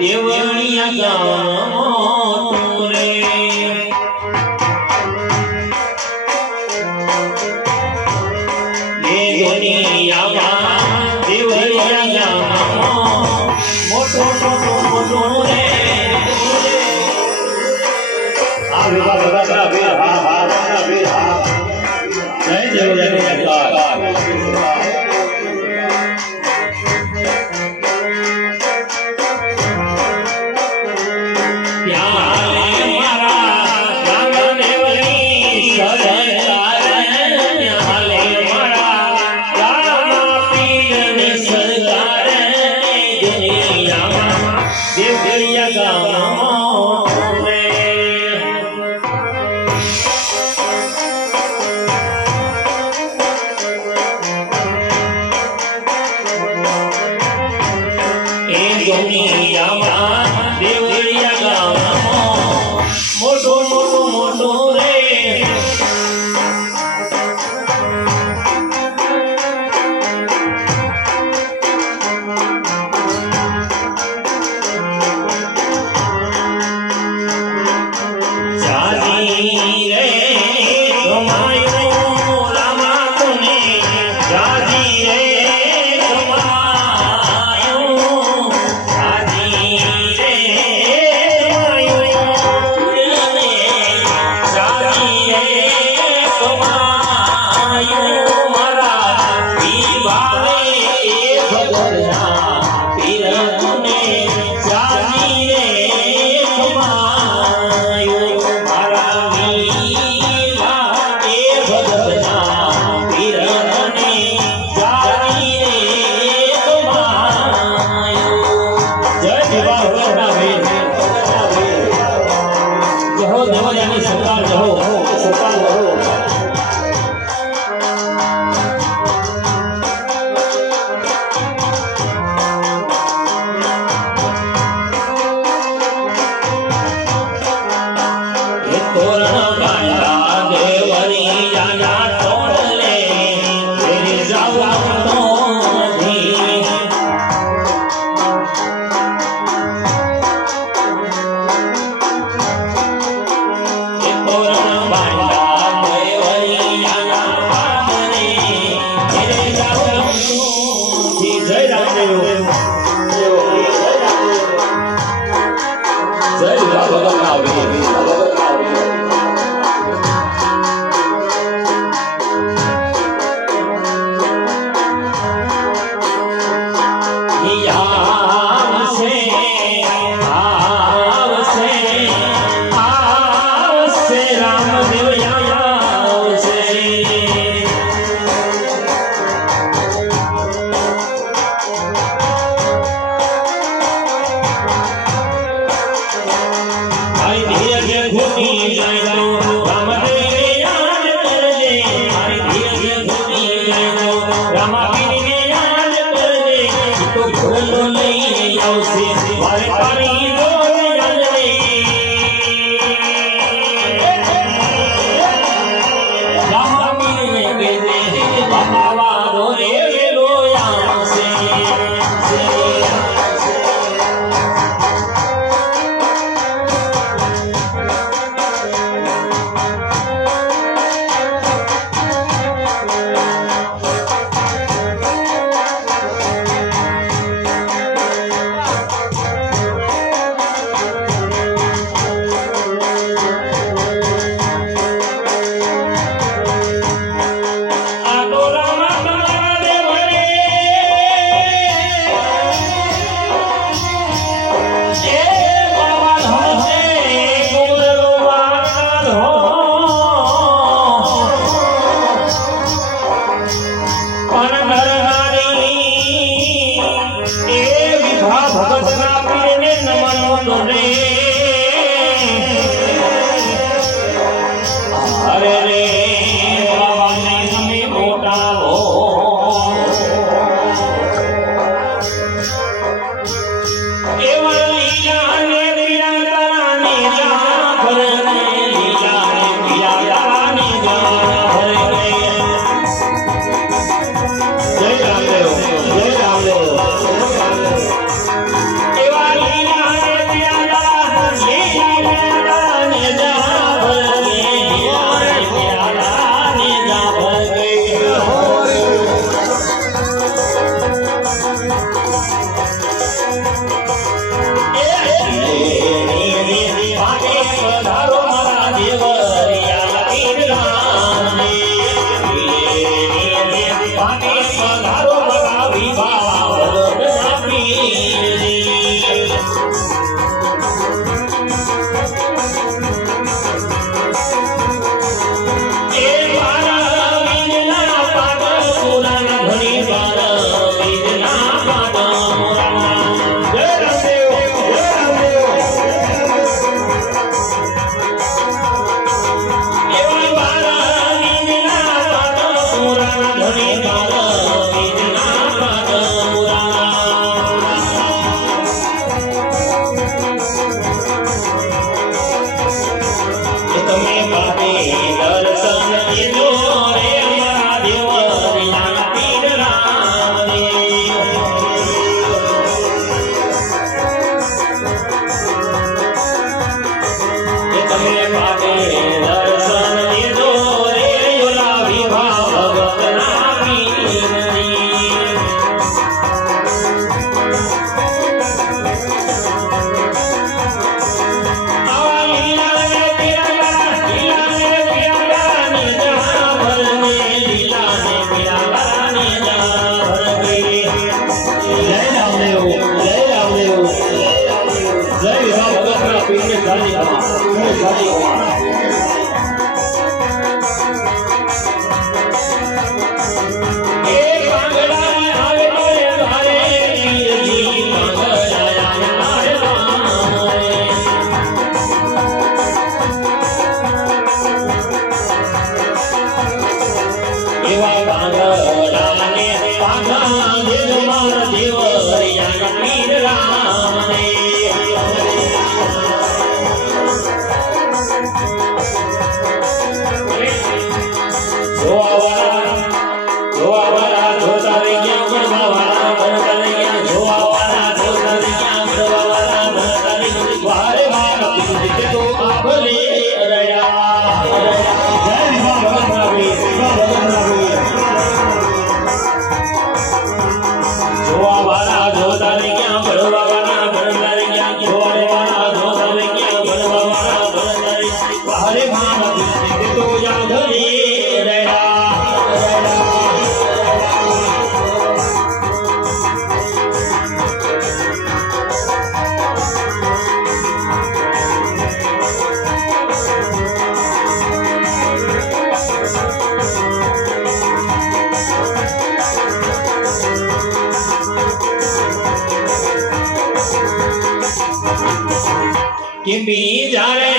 દેવણિયા ગામો તુરે દેવણિયા દેવણિયા ગામો મોટો મોટો મોટો રે. 电压转。ચહો નર્મદાની સરકાર ચહો સરકાર ચહો Corona. 어. 어, 어. पी जा रहे